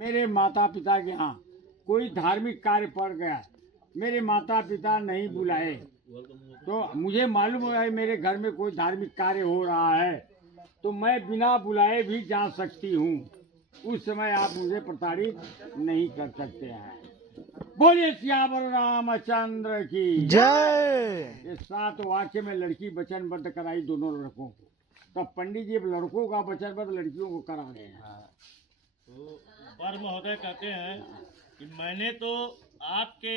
मेरे माता पिता के यहाँ कोई धार्मिक कार्य पड़ गया, मेरे माता पिता नहीं बुलाए, तो मुझे मालूम हो रहा है मेरे घर में कोई धार्मिक कार्य हो रहा है, तो मैं बिना बुलाए भी जा सकती हूँ। उस समय आप मुझे प्रताड़ित नहीं कर सकते हैं। बोलिए सियावर रामचंद्र की जय। ये 7 वाक्य में लड़की वचनबद्ध कराई दोनों लड़कों को। तब पंडित जी लड़कों का वचनबद्ध लड़कियों को करा रहे हैं। तो वर महोदय कहते हैं कि मैंने तो आपके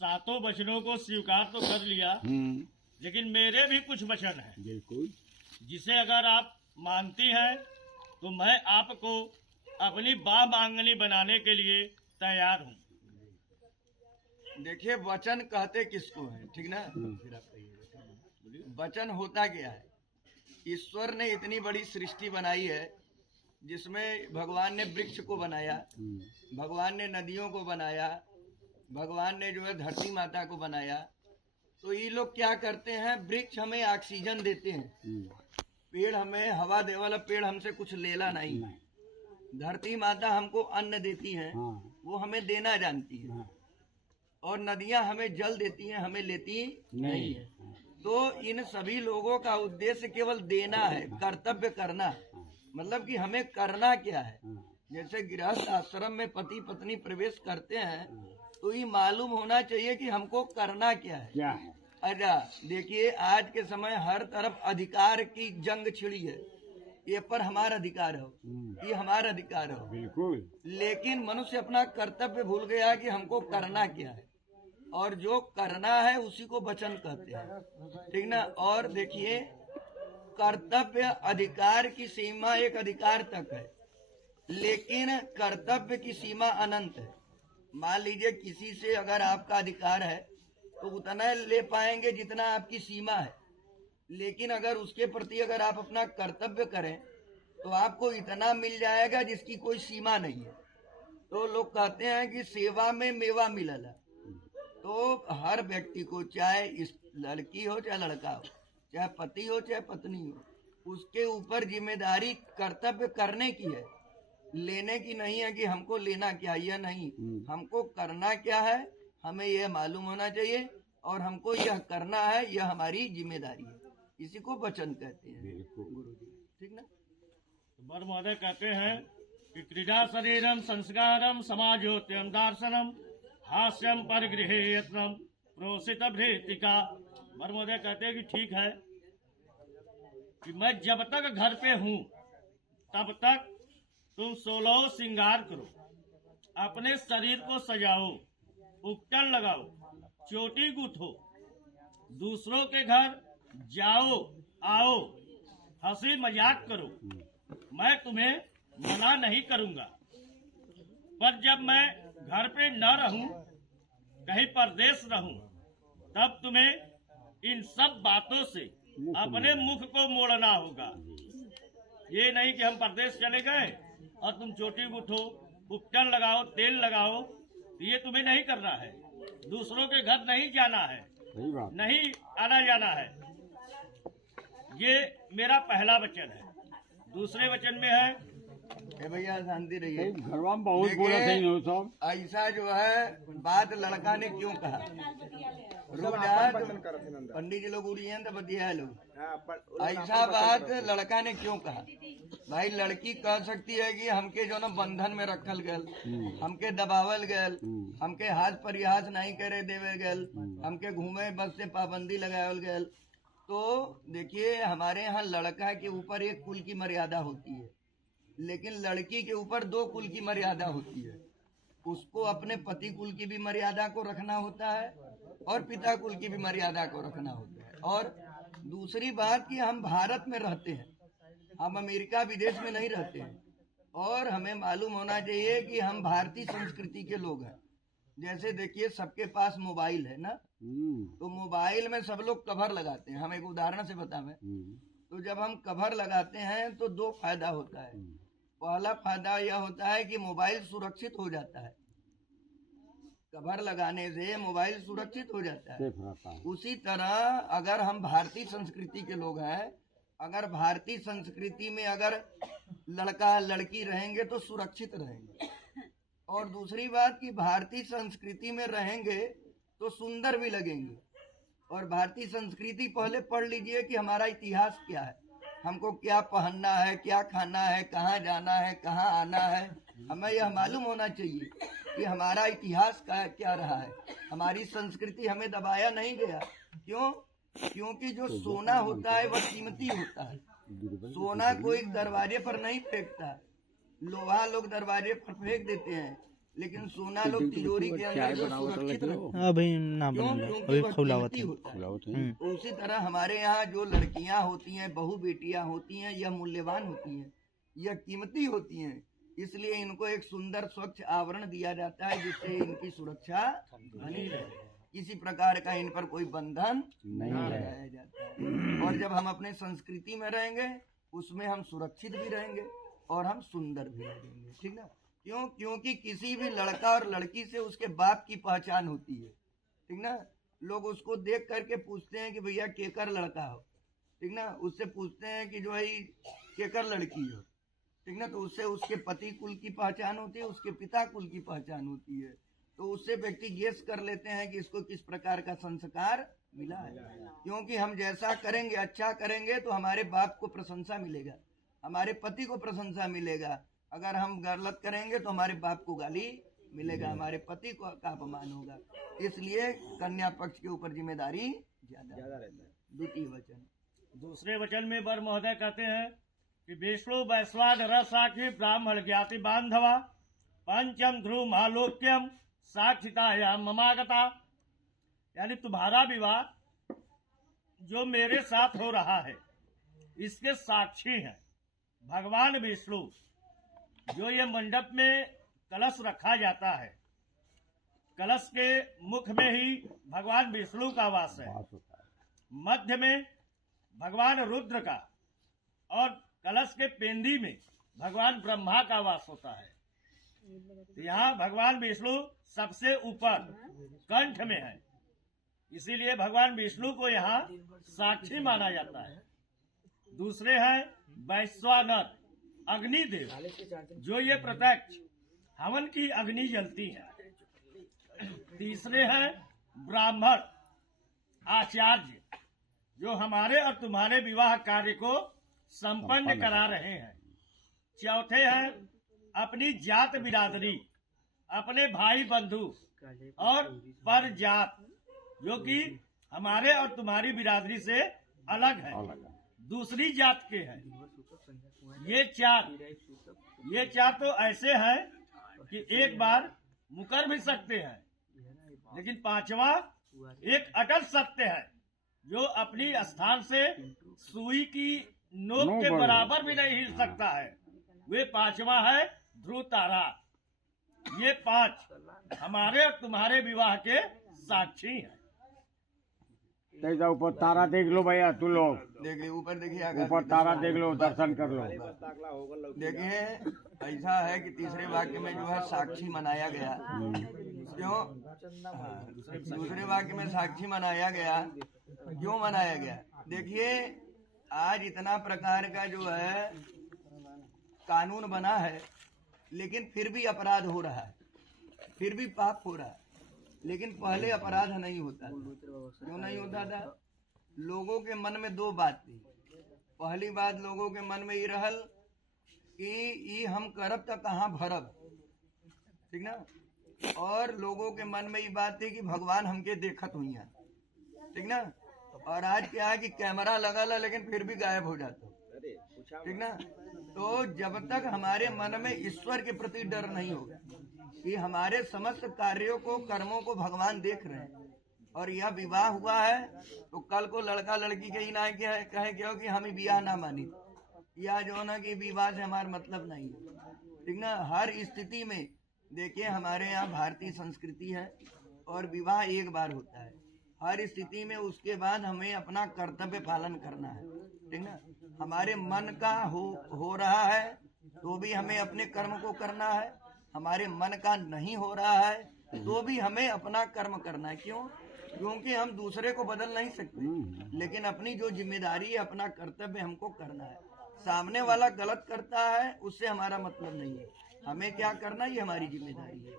7 वचनों को स्वीकार तो कर लिया, लेकिन मेरे भी कुछ वचन हैं बिल्कुल, जिसे अगर आप मानती हैं तो मैं आपको अपनी बाह मांगनी बनाने के लिए तैयार हूँ। देखिए, वचन कहते किसको है, ठीक ना। वचन होता क्या है? ईश्वर ने इतनी बड़ी सृष्टि बनाई है जिसमें भगवान ने वृक्ष को बनाया, भगवान ने नदियों को बनाया, भगवान ने जो है धरती माता को बनाया। तो ये लोग क्या करते हैं? वृक्ष हमें ऑक्सीजन देते हैं, पेड़ हमें हवा दे वाला, पेड़ हमसे कुछ लेला नहीं। धरती माता हमको अन्न देती है, वो हमें देना जानती है। और नदियां हमें जल देती हैं, हमें लेती नहीं है। तो इन सभी लोगों का उद्देश्य केवल देना है, कर्तव्य करना। मतलब कि हमें करना क्या है। जैसे गृहस्थ आश्रम में पति पत्नी प्रवेश करते हैं तो ये मालूम होना चाहिए कि हमको करना क्या है। अच्छा, देखिए आज के समय हर तरफ अधिकार की जंग छिड़ी है। ये पर हमारा अधिकार हो, ये हमारा अधिकार हो, बिल्कुल। लेकिन मनुष्य अपना कर्तव्य भूल गया कि हमको करना क्या है। और जो करना है उसी को वचन कहते हैं, ठीक ना। और देखिए, कर्तव्य अधिकार की सीमा एक अधिकार तक है, लेकिन कर्तव्य की सीमा अनंत है। मान लीजिए किसी से अगर आपका अधिकार है तो उतना ले पाएंगे जितना आपकी सीमा है, लेकिन अगर उसके प्रति अगर आप अपना कर्तव्य करें तो आपको इतना मिल जाएगा जिसकी कोई सीमा नहीं है। तो लोग कहते हैं कि सेवा में मेवा मिलला। तो हर व्यक्ति को, चाहे इस लड़की हो चाहे लड़का हो, चाहे पति हो चाहे पत्नी हो, उसके ऊपर जिम्मेदारी कर्तव्य करने की है, लेने की नहीं है कि हमको लेना क्या, यह नहीं, हमको करना क्या है हमें यह मालूम होना चाहिए, और हमको यह करना है, यह हमारी जिम्मेदारी है। इसी को वचन कहते हैं गुरु जी, ठीक ना। वर महोदय कहते हैं कि क्रीडा शरीरम संस्कारम समाजोत्यम दार्शनम हास्यम परिगृहे यत्नम प्रोसित भृतिका। वर महोदय कहते हैं कि ठीक है कि मैं जब तक घर पे हूँ तब तक तुम 16 श्रृंगार करो, अपने शरीर को सजाओ, उपटन लगाओ, चोटी गूथो, दूसरों के घर जाओ आओ, हंसी मजाक करो, मैं तुम्हें मना नहीं करूंगा। पर जब मैं घर पे न रहूं, कहीं परदेश रहूं, तब तुम्हें इन सब बातों से अपने मुख को मोड़ना होगा। ये नहीं कि हम परदेश चले गए और तुम चोटी गूथो, उपटन लगाओ, तेल लगाओ, ये तुम्हें नहीं करना है। दूसरों के घर नहीं जाना है, नहीं आना जाना है। ये मेरा पहला वचन है। दूसरे वचन में है, भैया शांति रहिए, घरवा में बहुत बोला थे इन सब। ऐसा जो है बात लड़का ने क्यों कहा, रुक जा, पंडित जी लोग उड़िए तो बतिया लोग। ऐसा बात लड़का ने क्यों कहा? भाई लड़की कह सकती है कि हमके जो ना बंधन में रखल गल, हमके दबावल गल, हमके हाथ परिहास नहीं करे देवे गल, हमके घूमे बस से पाबंदी लगावल गल। तो देखिए, हमारे यहाँ लड़का के ऊपर एक कुल की मर्यादा होती है, लेकिन लड़की के ऊपर 2 कुल की मर्यादा होती है। उसको अपने पति कुल की भी मर्यादा को रखना होता है और पिता कुल की भी मर्यादा को रखना होता है। और दूसरी बात कि हम भारत में रहते हैं, हम अमेरिका विदेश में नहीं रहते हैं, और हमें मालूम होना चाहिए कि हम भारतीय संस्कृति के लोग हैं। जैसे देखिए, सबके पास मोबाइल है ना, तो मोबाइल में सब लोग कवर लगाते हैं। हम एक उदाहरण से बताएं, तो जब हम कवर लगाते हैं तो 2 फायदा होता है। पहला फायदा यह होता है कि मोबाइल सुरक्षित हो जाता है, कवर लगाने से मोबाइल सुरक्षित हो जाता है। उसी तरह अगर हम भारतीय संस्कृति के लोग हैं, अगर भारतीय संस्कृति में अगर लड़का लड़की रहेंगे तो सुरक्षित रहेंगे। और दूसरी बात कि भारतीय संस्कृति में रहेंगे तो सुंदर भी लगेंगे। और भारतीय संस्कृति पहले पढ़ लीजिए कि हमारा इतिहास क्या है, हमको क्या पहनना है, क्या खाना है, कहाँ जाना है, कहाँ आना है। हमें यह मालूम होना चाहिए कि हमारा इतिहास क्या रहा है। हमारी संस्कृति हमें दबाया नहीं गया। क्यों? क्योंकि जो सोना होता है वह कीमती होता है। सोना कोई दरवाजे पर नहीं फेंकता, लोहा लोग दरवाजे पर फेंक देते हैं, लेकिन सोना लोग तिजोरी के अंदर जो सुरक्षित रखते हैं। अभी ना क्यों? बना, क्योंकि अभी वह खुलावत कीमती है। होता है। उसी तरह हमारे यहाँ जो लड़कियां होती हैं, बहू बेटियां होती हैं, यह मूल्यवान होती हैं, यह कीमती होती हैं। इसलिए इनको एक सुंदर स्वच्छ आवरण दिया जाता है जिससे इनकी सुरक्षा बनी रहे, किसी प्रकार का इन पर कोई बंधन नहीं लगाया जाता है। और जब हम अपने संस्कृति में रहेंगे उसमें हम सुरक्षित भी रहेंगे और हम सुंदर भी रहेंगे। ठीक ना? क्यों? क्योंकि किसी भी लड़का और लड़की से उसके बाप की पहचान होती है। ठीक ना? लोग उसको देख करके पूछते हैं कि भैया केकर लड़का हो। ठीक ना? उससे पूछते हैं कि जो है केकर लड़की हो। ठीक ना? तो उससे उसके पति कुल की पहचान होती है, उसके पिता कुल की पहचान होती है। तो उससे व्यक्ति गेस कर लेते हैं कि इसको किस प्रकार का संस्कार मिला है। क्योंकि हम जैसा करेंगे, अच्छा करेंगे तो हमारे बाप को प्रशंसा मिलेगा, हमारे पति को प्रशंसा मिलेगा। अगर हम गलत करेंगे तो हमारे बाप को गाली मिलेगा, हमारे पति को का अपमान होगा। इसलिए कन्या पक्ष के ऊपर जिम्मेदारी ज्यादा रहता है। द्वितीय वचन। दूसरे वचन में वर महोदय कहते हैं कि विष्णु वैश्वानर साक्षी ब्राह्मण ज्ञाति बांधवा पंचम ध्रुव महालोक्यम साक्षितायाम ममागता। यानी तुम्हारा विवाह जो मेरे साथ हो रहा है इसके साक्षी हैं भगवान विष्णु। जो ये मंडप में कलश रखा जाता है, कलश के मुख में ही भगवान विष्णु का वास है, मध्य में भगवान रुद्र का, और कलश के पेंदी में भगवान ब्रह्मा का वास होता है। यहाँ भगवान विष्णु सबसे ऊपर कंठ में है, इसीलिए भगवान विष्णु को यहाँ साक्षी माना जाता है। दूसरे हैं वैश्वानर अग्निदेव, जो ये प्रत्यक्ष हवन की अग्नि जलती है। तीसरे हैं ब्राह्मण आचार्य, जो हमारे और तुम्हारे विवाह कार्य को संपन्न करा रहे हैं। चौथे हैं अपनी जात बिरादरी, अपने भाई बंधु और पर जात, जो कि हमारे और तुम्हारी बिरादरी से अलग है, दूसरी जात के हैं। ये चार तो ऐसे हैं कि एक बार मुकर भी सकते हैं, लेकिन पांचवा एक अटल सत्य है जो अपनी स्थान से सुई की नोक के बराबर भी नहीं हिल सकता है। वे पांचवा है ध्रुव तारा। ये पांच हमारे और तुम्हारे विवाह के साक्षी हैं। तेजा ऊपर तारा देख लो भैया, तू लोग देखिए ऊपर, देखिए ऊपर तारा देख लो, दर्शन कर लो। देखिए ऐसा है कि तीसरे वाक्य में जो है साक्षी मनाया गया। क्यों? दूसरे वाक्य में साक्षी मनाया गया, क्यों मनाया गया? देखिए आज इतना प्रकार का जो है कानून बना है, लेकिन फिर भी अपराध हो रहा है, फिर भी पाप हो रहा है। लेकिन पहले अपराध नहीं होता। क्यों नहीं होता था? लोगों के मन में दो बात थी। पहली बात लोगों के मन में ये रहल कि ये हम करब तो कहाँ भरब। ठीक ना? और लोगों के मन में ये बात थी कि भगवान हमके देखत हुई है। ठीक ना? और आज क्या है कि कैमरा लगा ला लेकिन फिर भी गायब हो जाता। ठीक ना? तो जब तक हमारे मन में ईश्वर के प्रति डर नहीं होगा कि हमारे समस्त कार्यों को, कर्मों को भगवान देख रहे हैं, और यह विवाह हुआ है तो कल को लड़का लड़की के ही ना कहे क्यों कि हम विवाह ना मानी, या जो ना कि विवाह से हमारा मतलब नहीं है। ठीक ना? हर स्थिति में देखिए हमारे यहाँ भारतीय संस्कृति है और विवाह एक बार होता है हर स्थिति में। उसके बाद हमें अपना कर्तव्य पालन करना है। ठीक ना? हमारे मन का हो रहा है तो भी हमें अपने कर्म को करना है, हमारे मन का नहीं हो रहा है तो भी हमें अपना कर्म करना है। क्यों? क्योंकि हम दूसरे को बदल नहीं सकते, लेकिन अपनी जो जिम्मेदारी है, अपना कर्तव्य हमको करना है। सामने वाला गलत करता है उससे हमारा मतलब नहीं है, हमें क्या करना ये हमारी जिम्मेदारी है।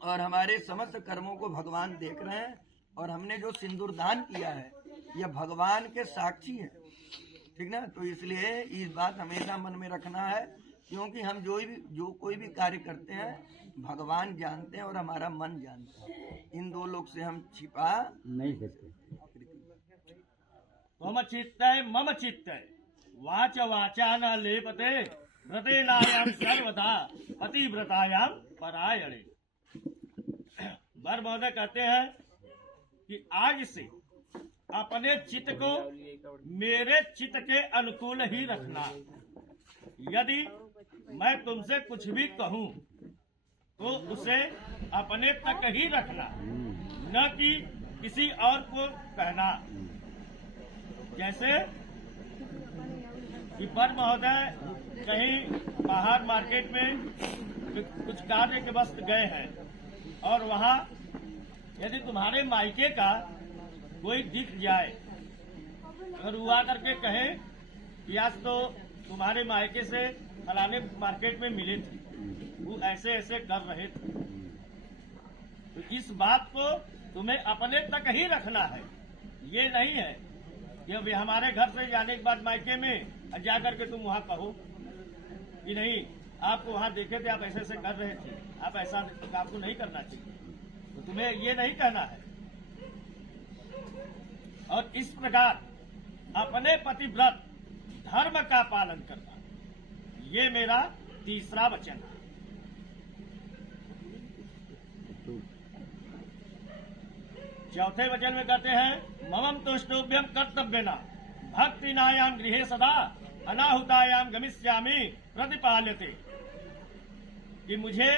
और हमारे समस्त कर्मों को भगवान देख रहे हैं, और हमने जो सिंदूर दान किया है यह भगवान के साक्षी है, ठीक ना। तो इसलिए इस बात हमेशा मन में रखना है, क्योंकि हम जो कोई भी कार्य करते हैं भगवान जानते हैं और हमारा मन जानता है। इन दो लोग से हम छिपा नहीं सकते। त्वम चित्तय मम चित्तय वाच वाचा न लेपते व्रते नायाम सर्वदा पतिव्रतायाम परायणे। वर महोदय कहते हैं कि आज से अपने चित्त को मेरे चित्त के अनुकूल ही रखना। यदि मैं तुमसे कुछ भी कहूँ तो उसे अपने तक ही रखना, न कि किसी और को कहना। जैसे कि वर महोदय कहीं बाहर मार्केट में कुछ कार्य के वस्त गए हैं, और वहाँ यदि तुम्हारे मायके का कोई दिख जाए, अगर वो आकर के कहे कि आज तो तुम्हारे मायके से फलाने मार्केट में मिले थे, वो ऐसे ऐसे कर रहे थे, तो इस बात को तुम्हें अपने तक ही रखना है। ये नहीं है कि अभी हमारे घर से जाने के बाद मायके में जाकर के तुम वहाँ कहो कि नहीं आपको वहाँ देखे थे, आप ऐसे ऐसे कर रहे थे, आप ऐसा आपको नहीं करना चाहिए, तो तुम्हें ये नहीं कहना है। और इस प्रकार अपने पतिव्रत धर्म का पालन करना, ये मेरा तीसरा वचन है। चौथे वचन में कहते हैं ममम तुष्टोभ्यम कर्तव्यना भक्ति नायाम गृहे सदा अनाहुतायाम गमिष्यामि प्रतिपाल्यते। कि मुझे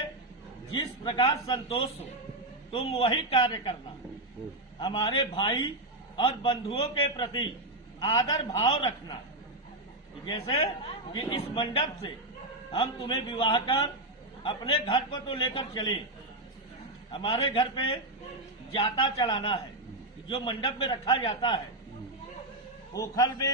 जिस प्रकार संतोष हो तुम वही कार्य करना। हमारे भाई और बंधुओं के प्रति आदर भाव रखना। जैसे कि इस मंडप से हम तुम्हें विवाह कर अपने घर को तो लेकर चले, हमारे घर पे जाता चलाना है, जो मंडप में रखा जाता है ओखल में